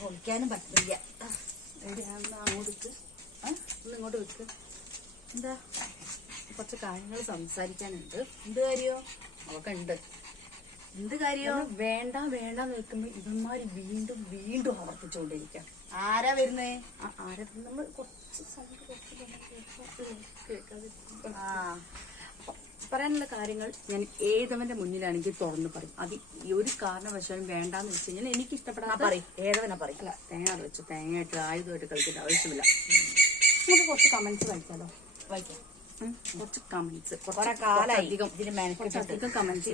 പൊളിക്കാനും പറ്റില്ല. അങ്ങോട്ട് ഒന്ന് ഇങ്ങോട്ട് വെക്ക്. എന്താ? കുറച്ച് കാര്യങ്ങൾ സംസാരിക്കാനുണ്ട്. എന്ത് കാര്യോ? അവക്ക് ഉണ്ട് എന്ത് കാര്യം? വേണ്ട വേണ്ട നിൽക്കുമ്പോ ഇവന്മാര് വീണ്ടും വീണ്ടും ആവർത്തിച്ചുകൊണ്ടിരിക്കാം ആരാ വരുന്നേ? ആരാ നമ്മൾ കുറച്ച് കുറച്ച് പറയാനുള്ള കാര്യങ്ങൾ ഞാൻ ഏതവന്റെ മുന്നിലാണെങ്കിൽ തുറന്നു പറയും. അത് ഒരു കാരണവശാലും വേണ്ടാന്ന് വെച്ച് കഴിഞ്ഞാൽ എനിക്ക് ഇഷ്ടപ്പെടാൻ പറയും. ഏതവനാ പറയും? അല്ല തേങ്ങ വെച്ച് ഇട്ട് ആയുധമായിട്ട് കളിക്കേണ്ട ആവശ്യമില്ല. നമുക്ക് കുറച്ച് കമന്റ്സ് വായിക്കാലോ. വായിക്കാം. കുറച്ച് കമന്റ്സ് കുറെ കാലായി. ഇതിന് മെനക്കെട്ടിട്ട്. അധികം കമന്റ്സ്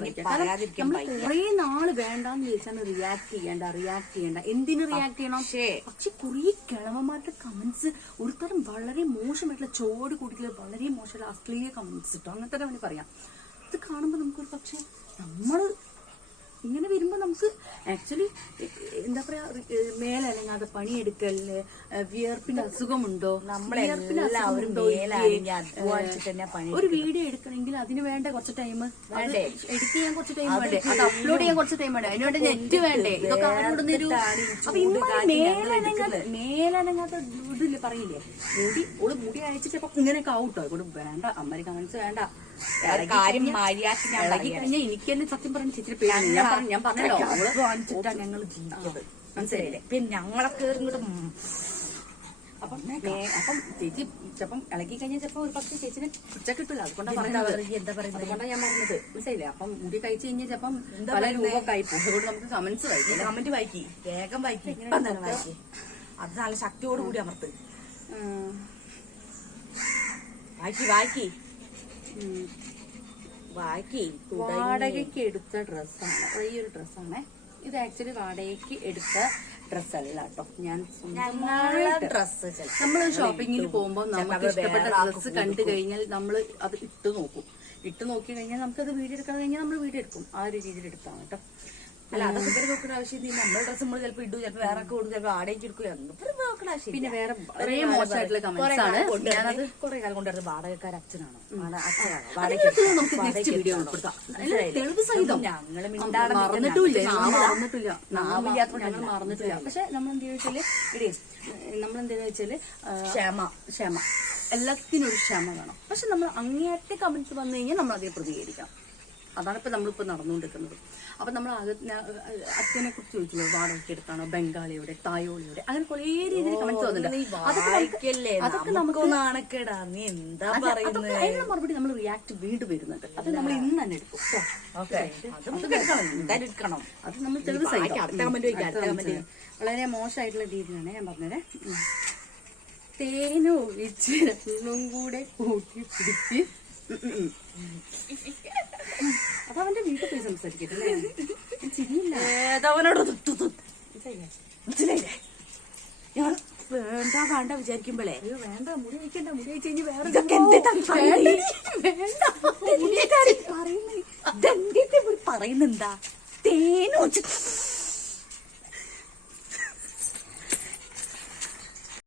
നമ്മൾ കുറെ നാൾ വേണ്ടെന്ന് ചോദിച്ചാൽ റിയാക്ട് ചെയ്യണ്ട റിയാക്ട് ചെയ്യണ്ട. എന്തിന് റിയാക്ട് ചെയ്യണം? പക്ഷേ കുറെ കിളവന്മാരുടെ കമന്റ്സ് ഒരുതരം വളരെ മോശമായിട്ടുള്ള ചോട് കൂടിയ വളരെ മോശമായിട്ടുള്ള അശ്ലീല കമന്റ്സ് കിട്ടും അങ്ങനത്തെ അവന് പറയാം. ഇത് കാണുമ്പോൾ നമുക്കൊരു പക്ഷെ നമ്മൾ ഇങ്ങനെ വരുമ്പോൾ നമുക്ക് ആക്ച്വലി എന്താ പറയാ മേലനങ്ങാതെ പണിയെടുക്കൽ വിയർപ്പിന്റെ അസുഖമുണ്ടോ? വിയർപ്പിന്റെ അസുഖമുണ്ടോ? ഒരു വീഡിയോ എടുക്കണമെങ്കിൽ അതിന് വേണ്ട കുറച്ച് ടൈം വേണ്ടേ? എഡിറ്റ് ചെയ്യാൻ കുറച്ച് ടൈം വേണ്ടേ? അത്. അപ്ലോഡ് ചെയ്യാൻ കുറച്ച് ടൈം വേണ്ടേ? അതിന് വേണ്ടി നെറ്റ് വേണ്ടേ? ഇതൊക്കെ അവരോട് അപ്പൊ മേലനങ്ങാത്ത ഇതിൽ പറയില്ലേ? മുടി ഓൾ മുടി അയച്ചിട്ട് ഇപ്പൊ ഇങ്ങനെയൊക്കെ ആവട്ടോ ഇവിടെ വേണ്ട അമ്മരി കമന്റ്സ് വേണ്ട. കാര്യം മര്യാദയ്ക്ക് ഞാൻ. കഴിഞ്ഞാൽ എനിക്ക് തന്നെ സത്യം പറഞ്ഞ ചേച്ചി പേര് ഞാൻ പറഞ്ഞു ഞാൻ പറഞ്ഞല്ലോ. അവൾ അധ്വാനിച്ചിട്ടാണ് ഞങ്ങൾ ജീവിക്കുന്നത് മനസ്സിലായില്ലേ? പിന്നെ ഞങ്ങളെ കേറി ഇങ്ങോട്ട് അപ്പം അപ്പം ചേച്ചി ചിലപ്പം ഇളകി കഴിഞ്ഞാൽ ചിലപ്പോ ഒരു പക്ഷേ ചേച്ചിനെ ഉച്ച കിട്ടില്ല അതുകൊണ്ടാണ് പറയുന്നത് എന്താ പറയുന്നത് അതുകൊണ്ടാണ് ഞാൻ പറഞ്ഞത്. മനസ്സിലായില്ലേ? അപ്പം മുടി കഴിച്ചു കഴിഞ്ഞാൽ ചിലപ്പം പല പറയുന്നേ? രൂപ കഴിപ്പും അതുകൊണ്ട് നമുക്ക് കമന്റ്സ് വായിക്കാം കമന്റ് വായിക്കി. വേഗം വായിക്കി. അത് നല്ല ശക്തിയോടുകൂടി അമർത്ത്. വായിക്കി വായിക്കി. വായിക്കി വാടകയ്ക്ക് എടുത്ത ഡ്രസ്സാണ്. ഈ ഒരു ഡ്രസ്സാണ്. ഇത് ആക്ച്വലി വാടകയ്ക്ക് എടുത്ത ഡ്രസ്സല്ല കേട്ടോ. ഞാൻ ഡ്രസ് നമ്മൾ ഷോപ്പിങ്ങിന് പോകുമ്പോൾ നമുക്ക് ഇഷ്ടപ്പെട്ട ഡ്രസ്സ് കണ്ടു കഴിഞ്ഞാൽ നമ്മൾ അത് ഇട്ട് നോക്കും. ഇട്ട് നോക്കി കഴിഞ്ഞാൽ നമുക്കത് വീഡിയോ എടുക്കാൻ കഴിഞ്ഞാൽ നമ്മൾ വീഡിയോ എടുക്കും. ആ ഒരു രീതിയിൽ എടുത്താണ് കേട്ടോ. അല്ല അതൊക്കെ ഇവർ നോക്കേണ്ട ആവശ്യമില്ല നമ്മളെ ഡ്രസ്സ് നമ്മൾ ചിലപ്പോ ഇടും ചിലപ്പോ വേറെ ഒക്കെ കൊടുക്കും ചിലപ്പോ ആടേക്ക് എടുക്കും എന്തൊക്കെ നോക്കേണ്ട ആവശ്യമില്ല പിന്നെ വേറെ മോശമായിട്ടുള്ള കമന്റ്സ് ആണ്. ഞാനത് കുറെ കാലം കൊണ്ടുവരുന്നത് വാടകക്കാർ അച്ഛനാണോ? ഞങ്ങൾ. മറന്നിട്ടില്ല. ഞങ്ങൾ മറന്നിട്ടില്ല. പക്ഷെ നമ്മൾ എന്ത് വെച്ചാൽ ഇടേ നമ്മൾ എന്താന്ന് വെച്ചാൽ ആ, ക്ഷമ. ക്ഷമ. എല്ലാത്തിനും ഒരു ക്ഷമ വേണം. പക്ഷെ നമ്മൾ അങ്ങേയറ്റ കമന്റ്സ് വന്നു കഴിഞ്ഞാൽ നമ്മൾ അതിനെ പ്രതികരിക്കാം അതാണ് ഇപ്പൊ നമ്മളിപ്പോ നടന്നുകൊണ്ടിരിക്കുന്നത്. അപ്പൊ നമ്മൾ അച്ഛനെ കുറിച്ച് ചോദിച്ചില്ലേ? വാടകയ്ക്ക് എടുത്താണോ? ബംഗാളിയുടെ തായോളിയുടെ അങ്ങനെ കുറേ രീതിയിൽ കമന്റ്സ് തോന്നുന്നുണ്ട് വന്നിട്ടുണ്ട്. അതൊക്കെ നമുക്ക് എന്താ പറയുന്നത് അതിനുള്ള മറുപടി നമ്മൾ റിയാക്ട് വീണ്ടും വരുന്നുണ്ട്. അത് നമ്മൾ ഇന്ന് തന്നെ എടുക്കും. അത് നമ്മൾ. വളരെ മോശമായിട്ടുള്ള രീതിയിലാണ് ഞാൻ പറഞ്ഞത്. തേനോ തേനും രണ്ടും കൂടെ കൂട്ടി പിടിച്ച്. തൊട്ടു മനസ്സിലായില്ലേ? ഞാൻ വേണ്ട വേണ്ട വിചാരിക്കുമ്പോഴേ വേണ്ട മുടി വെക്കണ്ട മുടി വെച്ച് കഴിഞ്ഞ് വേറെ ഇതൊക്കെ എന്തിട്ടാ പറയുന്നത്? വേണ്ട പറയുന്നെന്താ? തേനോ